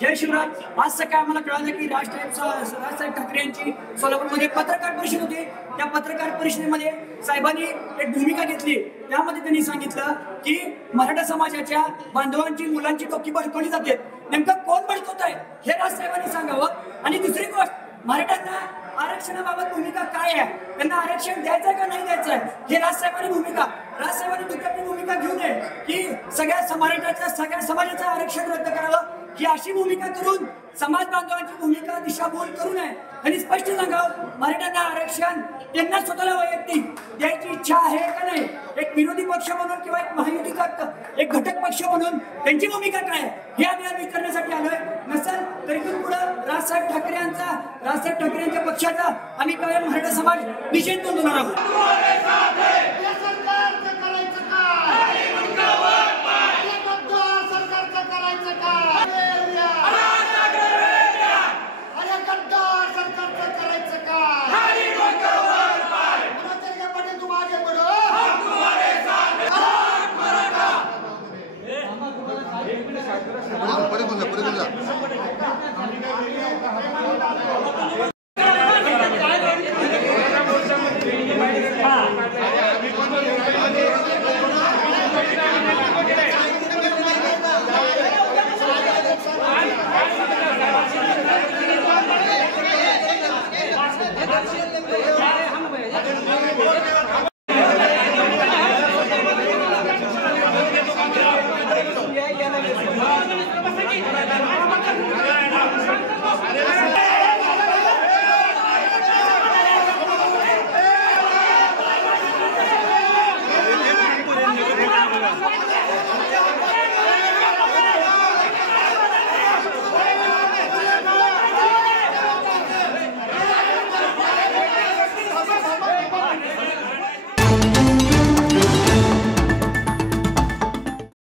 जय शिवराज। आज सकाळी आम्हाला कळालं की राजसाहेब ठाकरे यांची सोलापूरमध्ये पत्रकार परिषद होती। त्या पत्रकार परिषदेमध्ये साहेबांनी एक भूमिका घेतली। त्यामध्ये त्यांनी सांगितलं की मराठा समाजाच्या बांधवांची मुलांची डोकी बळकवली जाते। नेमकं कोण बळकवत आहे हे राजसाहेबांनी सांगावं। आणि दुसरी गोष्ट, मराठ्यांना आरक्षणाबाबत भूमिका काय आहे, त्यांना आरक्षण द्यायचं का नाही द्यायचं हे राजसाहेबांनी दुसरी भूमिका घेऊ नये की सगळ्या समाजाचं आरक्षण रद्द करावं। ही अशी भूमिका करून समाज बांधवांची भूमिका दिशाभूल करू नये आणि स्पष्ट सांगावं मराठ्यांना आरक्षण त्यांना स्वतःला वैयक्तिक द्यायची इच्छा आहे का नाही। एक विरोधी पक्ष म्हणून किंवा एक महायुतीचा एक घटक पक्ष म्हणून त्यांची भूमिका काय हे आम्ही विचारण्यासाठी आलोय। नसेल तर इथून पुढे राजसाहेब ठाकरे यांच्या पक्षाचा आम्ही कायम मराठा समाज निषेध नोंदवणार आहोत। पुढे बोला